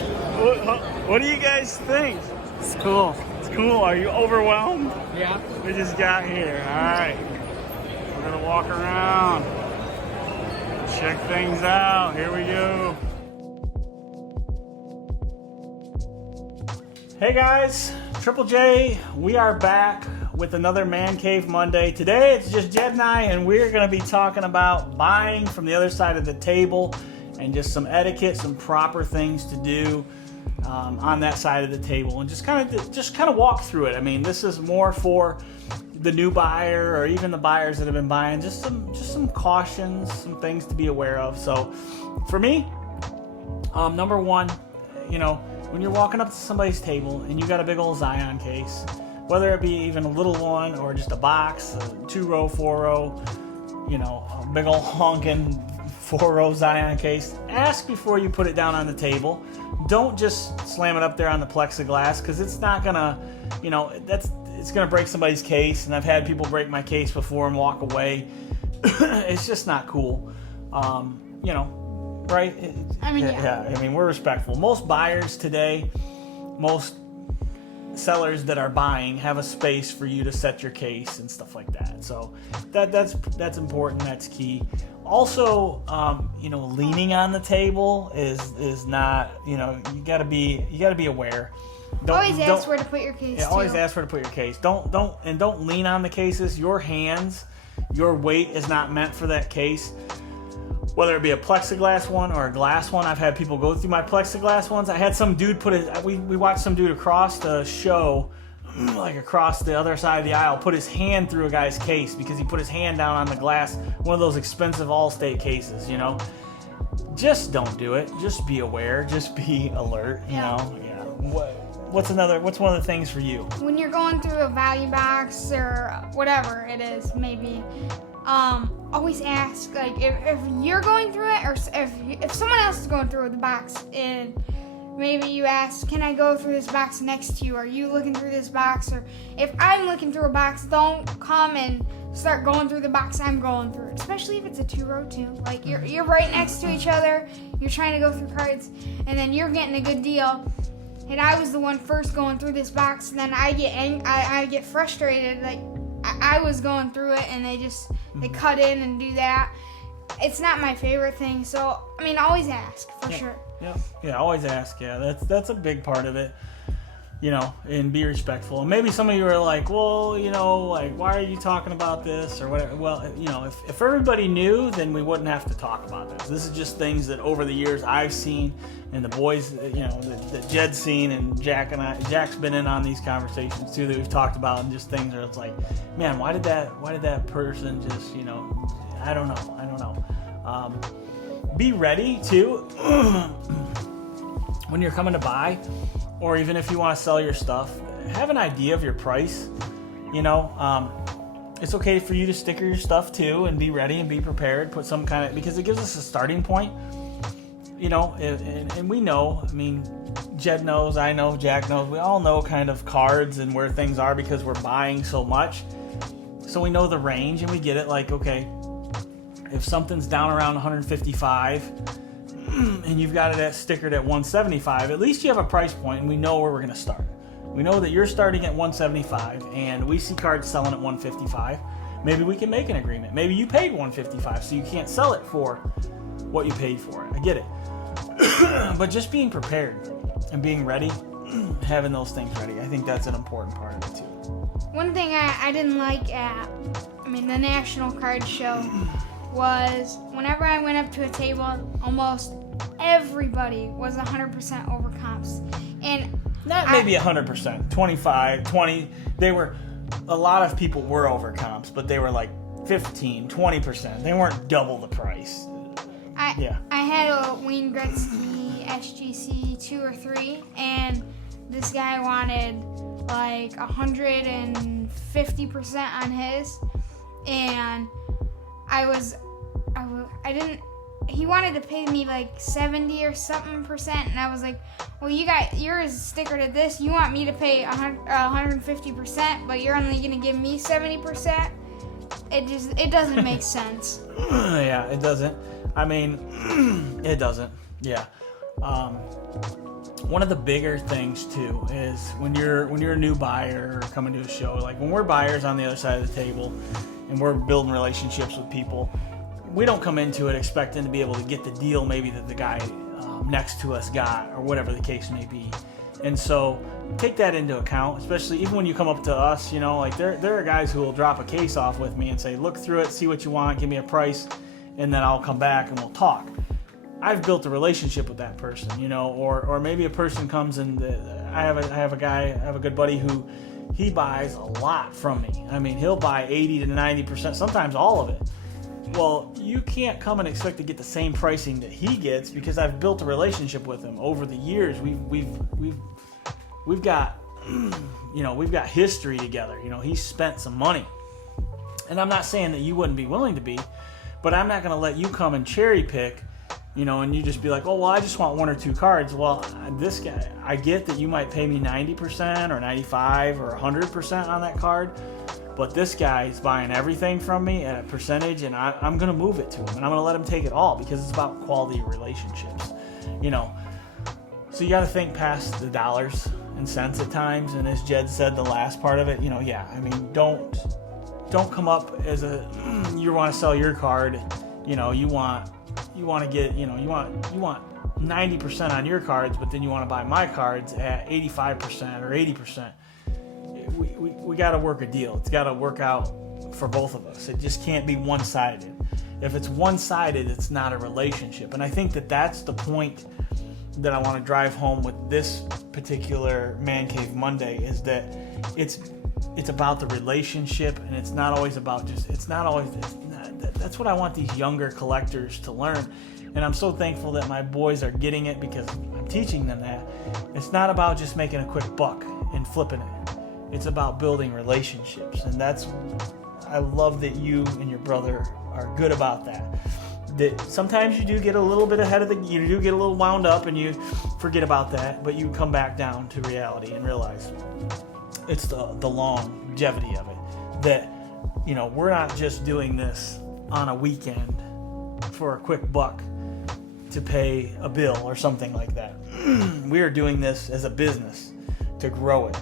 What do you guys think? It's cool. It's cool. Are you overwhelmed? Yeah. We just got here. All right. We're going to walk around. Check things out. Here we go. Hey guys, Triple J. We are back with another Man Cave Monday. Today it's just Jed and I, and we're going to be talking about buying from the other side of the table and just some etiquette, some proper things to do on that side of the table, and just kind of walk through it. I mean, this is more for the new buyer or even the buyers that have been buying. Just some cautions, some things to be aware of. So, for me, number one, when you're walking up to somebody's table and you got a big old Zion case, whether it be even a little one or just a box, a 2-row, 4-row, a big old honking 4-row Zion case, ask before you put it down on the table. Don't just slam it up there on the plexiglass, because it's not gonna, it's gonna break somebody's case. And I've had people break my case before and walk away. It's just not cool. Right? Yeah. I mean, we're respectful. Most buyers today, most sellers that are buying have a space for you to set your case and stuff like that. So that's important. That's key. Also, leaning on the table is not. You gotta be aware. Always ask where to put your case. Yeah, always ask where to put your case. Don't lean on the cases. Your hands, your weight is not meant for that case. Whether it be a plexiglass one or a glass one, I've had people go through my plexiglass ones. I had some dude we watched some dude across the show, like across the other side of the aisle, put his hand through a guy's case because he put his hand down on the glass, one of those expensive Allstate cases, Just don't do it. Just be aware. Just be alert, Yeah. What's one of the things for you? When you're going through a value box or whatever it is, maybe, always ask, like, if you're going through it, or if someone else is going through the box, and maybe you ask, can I go through this box next to you? Are you looking through this box? Or if I'm looking through a box, don't come and start going through the box I'm going through, especially if it's a 2-row too. Like, you're right next to each other, you're trying to go through cards, and then you're getting a good deal. And I was the one first going through this box, and then I get frustrated. Like, I was going through it, and they cut in and do that. It's not my favorite thing. So, I mean, always ask for sure. Yeah, always ask. Yeah, that's a big part of it. And be respectful. And maybe some of you are like, well, like, why are you talking about this or whatever? Well, if everybody knew, then we wouldn't have to talk about this. This is just things that over the years I've seen, and the boys, that Jed's seen, and Jack's been in on these conversations too that we've talked about, and just things where it's like, man, why did that person just, I don't know. Be ready too when you're coming to buy. Or even if you want to sell your stuff, have an idea of your price. It's okay for you to sticker your stuff too, and be ready and be prepared. Put some kind of, because it gives us a starting point. And we know. I mean, Jed knows, I know, Jack knows. We all know kind of cards and where things are because we're buying so much. So we know the range, and we get it. Like, okay, if something's down around 155. And you've got it stickered at 175, at least you have a price point, and we know where we're going to start. We know that you're starting at 175, and we see cards selling at 155. Maybe we can make an agreement. Maybe you paid 155, so you can't sell it for what you paid for it. I get it. But just being prepared and being ready, having those things ready, I think that's an important part of it too. One thing I didn't like at, the National Card Show was whenever I went up to a table, almost everybody was 100% over comps. And maybe 100%, 25, 20. A lot of people were over comps, but they were like 15, 20%. They weren't double the price. I had a Wayne Gretzky SGC 2 or 3, and this guy wanted like 150% on his, and he wanted to pay me like 70 or something %, and I was like, well, you got yours stickered at this, you want me to pay 150%, but you're only going to give me 70%? It doesn't make sense. Yeah, it doesn't. It doesn't. Yeah. One of the bigger things too is when you're a new buyer or coming to a show, like when we're buyers on the other side of the table and we're building relationships with people, we don't come into it expecting to be able to get the deal maybe that the guy next to us got, or whatever the case may be. And so take that into account, especially even when you come up to us, you know, like there are guys who will drop a case off with me and say, look through it, see what you want, give me a price, and then I'll come back and we'll talk. I've built a relationship with that person, you know, or maybe a person comes and I have a good buddy who he buys a lot from me. I mean, he'll buy 80 to 90%, sometimes all of it. Well, you can't come and expect to get the same pricing that he gets because I've built a relationship with him over the years. We've got, you know, we've got history together. You know, he's spent some money, and I'm not saying that you wouldn't be willing to be, but I'm not going to let you come and cherry pick, you know, and you just be like, oh, well, I just want 1 or 2 cards. Well, this guy, I get that you might pay me 90% or 95 or 100% on that card, but this guy is buying everything from me at a percentage, and I'm going to move it to him, and I'm going to let him take it all because it's about quality relationships, you know. So you got to think past the dollars and cents at times, and as Jed said, the last part of it, you know, yeah, I mean, don't come up as you want to sell your card, you know, you want to get, you know, you want 90% on your cards, but then you want to buy my cards at 85% or 80%. We got to work a deal. It's got to work out for both of us. It just can't be one-sided. If it's one-sided, it's not a relationship. And I think that that's the point that I want to drive home with this particular Man Cave Monday, is that it's about the relationship, and it's not always about that's what I want these younger collectors to learn. And I'm so thankful that my boys are getting it because I'm teaching them that. It's not about just making a quick buck and flipping it. It's about building relationships, and I love that you and your brother are good about that. That sometimes you do get a little bit you do get a little wound up and you forget about that, but you come back down to reality and realize it's the longevity of it. That, you know, we're not just doing this on a weekend for a quick buck to pay a bill or something like that. We are doing this as a business to grow it.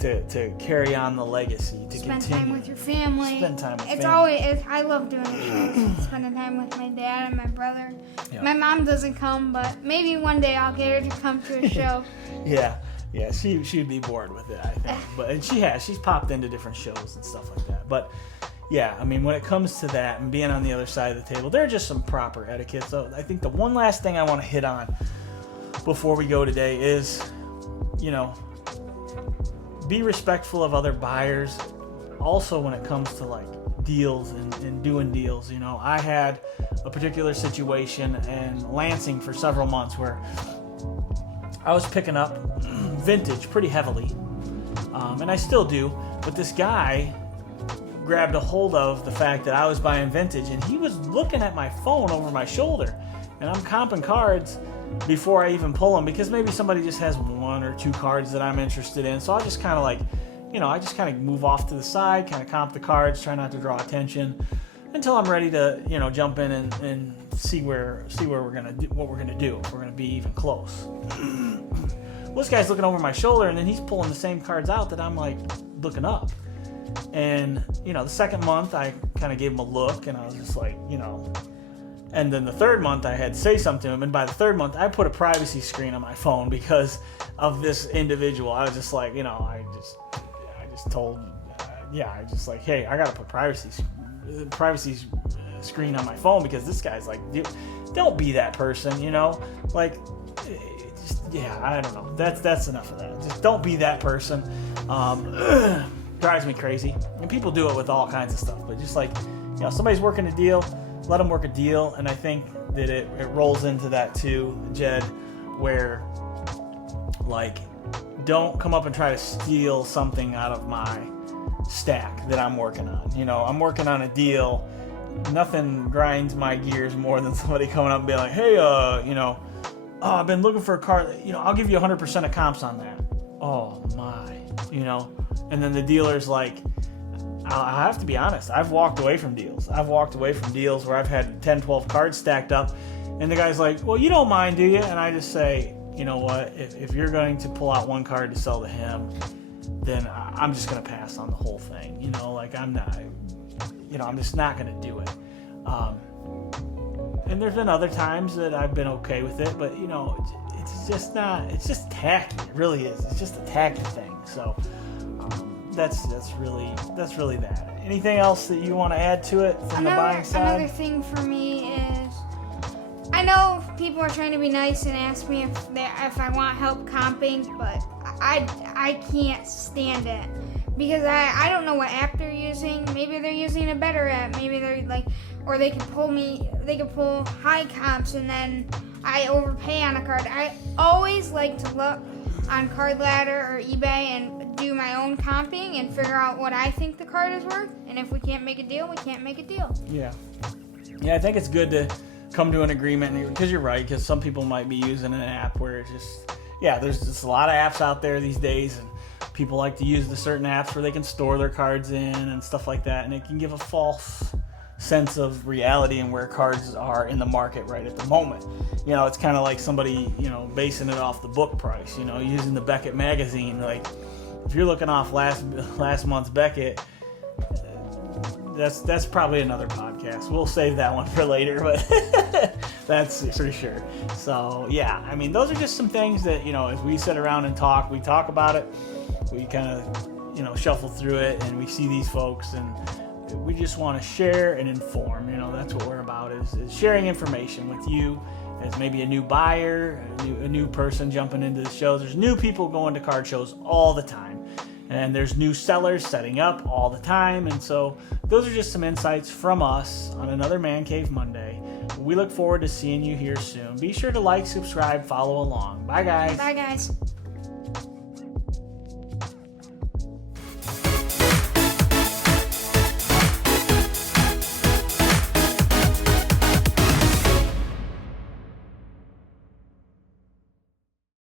To carry on the legacy, to spend continue. Time with your family. Spend time with it's family. I love doing it. Spending time with my dad and my brother. Yeah. My mom doesn't come, but maybe one day I'll get her to come to a show. Yeah, she'd be bored with it, I think. But she's popped into different shows and stuff like that. But yeah, I mean, when it comes to that and being on the other side of the table, there are just some proper etiquette. So I think the one last thing I want to hit on before we go today is, you know, be respectful of other buyers. Also, when it comes to like deals and doing deals, you know, I had a particular situation in Lansing for several months where I was picking up vintage pretty heavily, and I still do. But this guy grabbed a hold of the fact that I was buying vintage, and he was looking at my phone over my shoulder, and I'm comping cards before I even pull them, because maybe somebody just has 1 or 2 cards that I'm interested in. So I just kind of like, you know, I just kind of move off to the side, kind of comp the cards, try not to draw attention until I'm ready to, you know, jump in and see where we're gonna do, what we're gonna do, if we're gonna be even close. Well, this guy's looking over my shoulder, and then he's pulling the same cards out that I'm like looking up. And, you know, the second month I kind of gave him a look, and I was just like, you know. And then the third month I had to say something to him, and by the third month I put a privacy screen on my phone because of this individual. I was just like, you know, I just told, I just like, hey, I gotta put privacy screen on my phone because this guy's like, dude, don't be that person, you know, like, I don't know. That's enough of that. Just don't be that person. Drives me crazy, and people do it with all kinds of stuff. But just like, you know, somebody's working a deal. Let them work a deal, and I think that it rolls into that too, Jed, where, like, don't come up and try to steal something out of my stack that I'm working on. You know, I'm working on a deal. Nothing grinds my gears more than somebody coming up and being like, hey, you know, oh, I've been looking for a car. You know, I'll give you 100% of comps on that. Oh, my, you know, and then the dealer's like, I have to be honest, I've walked away from deals. I've walked away from deals where I've had 10, 12 cards stacked up, And the guy's like, well, you don't mind, do you? And I just say, you know what? If you're going to pull out one card to sell to him, then I'm just going to pass on the whole thing. You know, like I'm not, you know, I'm just not going to do it. And there's been other times that I've been okay with it, but you know, it's just not, it's just tacky. It really is. It's just a tacky thing. So that's really that. Anything else that you want to add to it from the buying side? Another thing for me is, I know people are trying to be nice and ask me if I want help comping, but I can't stand it because I don't know what app they're using. Maybe they're using a better app. Maybe they're like, or they could pull high comps and then I overpay on a card. I always like to look on Card Ladder or eBay and do my own comping and figure out what I think the card is worth. And if we can't make a deal, we can't make a deal. Yeah, I think it's good to come to an agreement because you're right. Because some people might be using an app where it's just, there's just a lot of apps out there these days, and people like to use the certain apps where they can store their cards in and stuff like that, and it can give a false sense of reality and where cards are in the market right at the moment. You know, it's kind of like somebody, you know, basing it off the book price, you know, using the Beckett magazine. Like, if you're looking off last month's Beckett, that's probably another podcast. We'll save that one for later, but that's for sure. So, yeah, I mean, those are just some things that, you know, as we sit around and talk, we talk about it, we kind of, you know, shuffle through it, and we see these folks, and we just want to share and inform. You know, that's what we're about, is sharing information with you as maybe a new buyer, a new person jumping into the shows. There's new people going to card shows all the time, and there's new sellers setting up all the time. And so those are just some insights from us on another Man Cave Monday. We look forward to seeing you here soon. Be sure to like, subscribe, follow along. Bye, guys. Bye, guys.